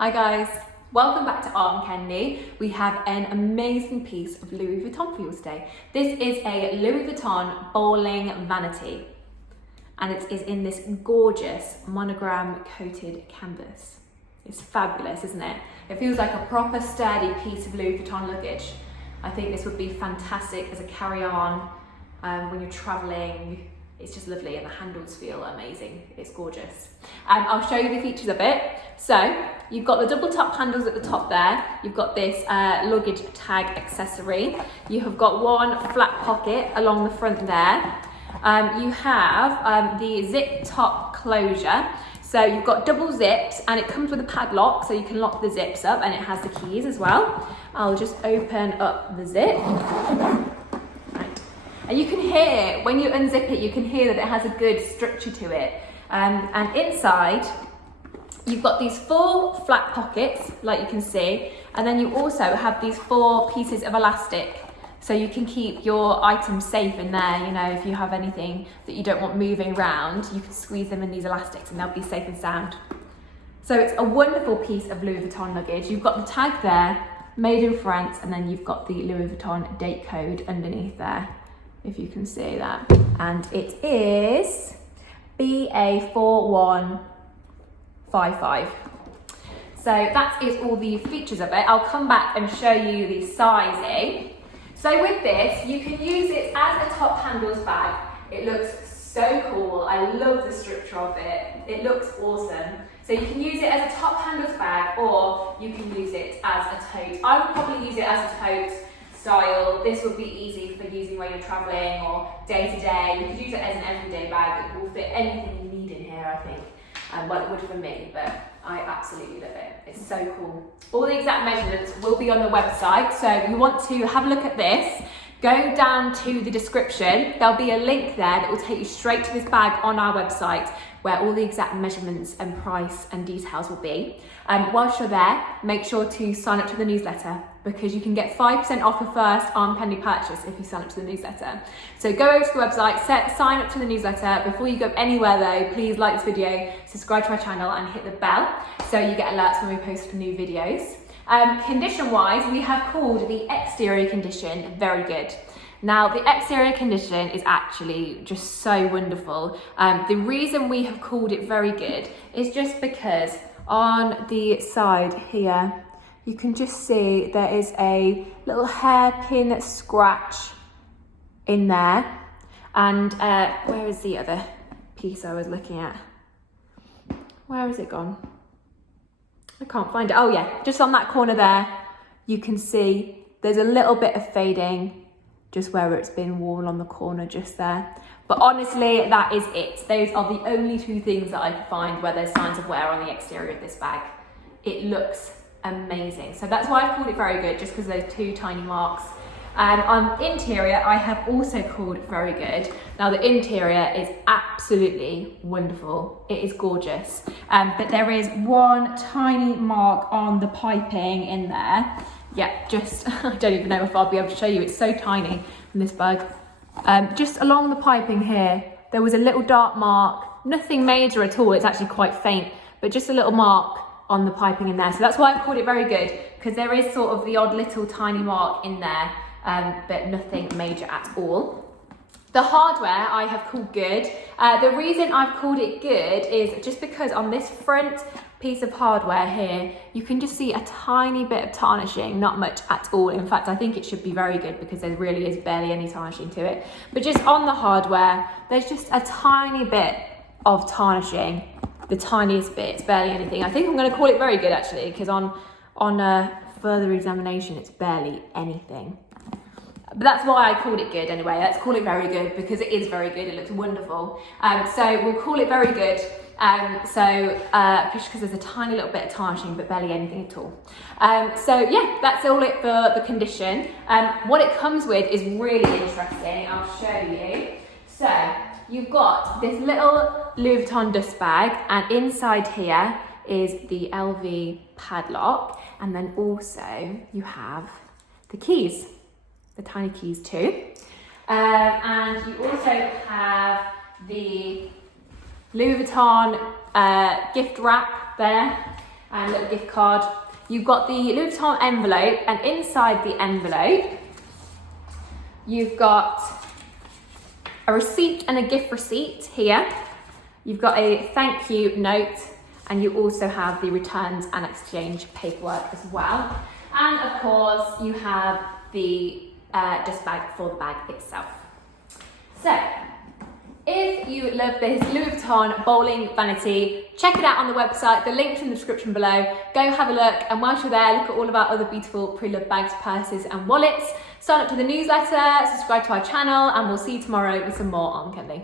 Hi guys, welcome back to Art and Candy. We have an amazing piece of Louis Vuitton for you today. This is a Louis Vuitton bowling vanity and it is in this gorgeous monogram coated canvas. It's fabulous, isn't it? It feels like a proper sturdy piece of Louis Vuitton luggage. I think this would be fantastic as a carry-on when you're traveling. It's just lovely and the handles feel amazing. It's gorgeous. I'll show you the features of it. So you've got the double top handles at the top there. You've got this luggage tag accessory. You have got one flat pocket along the front there. You have the zip top closure. So you've got double zips and it comes with a padlock so you can lock the zips up, and it has the keys as well. I'll just open up the zip. And you can hear, when you unzip it, you can hear that it has a good structure to it. And inside, you've got these 4 flat pockets, like you can see, and then you also have these 4 pieces of elastic, so you can keep your items safe in there. You know, if you have anything that you don't want moving around, you can squeeze them in these elastics and they'll be safe and sound. So it's a wonderful piece of Louis Vuitton luggage. You've got the tag there, made in France, and then you've got the Louis Vuitton date code underneath there, if you can see that. And it is BA4155. So that is all the features of it. I'll come back and show you the sizing. So with this, you can use it as a top handles bag. It looks so cool. I love the structure of it. It looks awesome. So you can use it as a top handles bag, or you can use it as a tote. I would probably use it as a tote style. This would be easy for using when you're traveling or day to day. You could use it as an everyday bag. It will fit anything you need in here, I think. Well, it would for me, but I absolutely love it. It's so cool. All the exact measurements will be on the website. So if you want to have a look at this, go down to the description. There'll be a link there that will take you straight to this bag on our website, where all the exact measurements and price and details will be. Whilst you're there, make sure to sign up to the newsletter, because you can get 5% off your first Art and Candy purchase if you sign up to the newsletter. So go over to the website, sign up to the newsletter. Before you go anywhere though, please like this video, subscribe to our channel and hit the bell so you get alerts when we post new videos. Condition wise, we have called the exterior condition very good. Now, the exterior condition is actually just so wonderful. The reason we have called it very good is just because on the side here, you can just see there is a little hairpin scratch in there. And where is the other piece I was looking at? Where has it gone? I can't find it. Oh yeah, just on that corner there, you can see there's a little bit of fading just where it's been worn on the corner just there. But honestly, that is it. Those are the only 2 things that I could find where there's signs of wear on the exterior of this bag. It looks amazing. So that's why I've called it very good, just because those 2 tiny marks. On interior, I have also called it very good. Now the interior is absolutely wonderful. It is gorgeous. But there is one tiny mark on the piping in there. Yeah, just, I don't even know if I'll be able to show you. It's so tiny in this bag. Just along the piping here, there was a little dark mark, nothing major at all. It's actually quite faint, but just a little mark on the piping in there. So that's why I've called it very good, because there is sort of the odd little tiny mark in there, but nothing major at all. The hardware I have called good. The reason I've called it good is just because on this front piece of hardware here, you can just see a tiny bit of tarnishing, not much at all. In fact, I think it should be very good because there really is barely any tarnishing to it. But just on the hardware, there's just a tiny bit of tarnishing, the tiniest bit, it's barely anything. I think I'm going to call it very good actually, because on a further examination, it's barely anything. But that's why I called it good anyway. Let's call it very good because it is very good. It looks wonderful. So we'll call it very good. Just because there's a tiny little bit of tarnishing, but barely anything at all. So yeah, that's all it for the condition. What it comes with is really interesting. I'll show you. So you've got this little Louis Vuitton dust bag, and inside here is the LV padlock, and then also you have the keys. The tiny keys too. And you also have the Louis Vuitton gift wrap there. and a little gift card. You've got the Louis Vuitton envelope, and inside the envelope, you've got a receipt and a gift receipt here. You've got a thank you note, and you also have the returns and exchange paperwork as well. And of course, you have the dust bag for the bag itself. So, if you love this Louis Vuitton bowling vanity, check it out on the website. The link's in the description below. Go have a look, and whilst you're there, look at all of our other beautiful pre-loved bags, purses and wallets. Sign up to the newsletter, subscribe to our channel, and we'll see you tomorrow with some more on Kenley.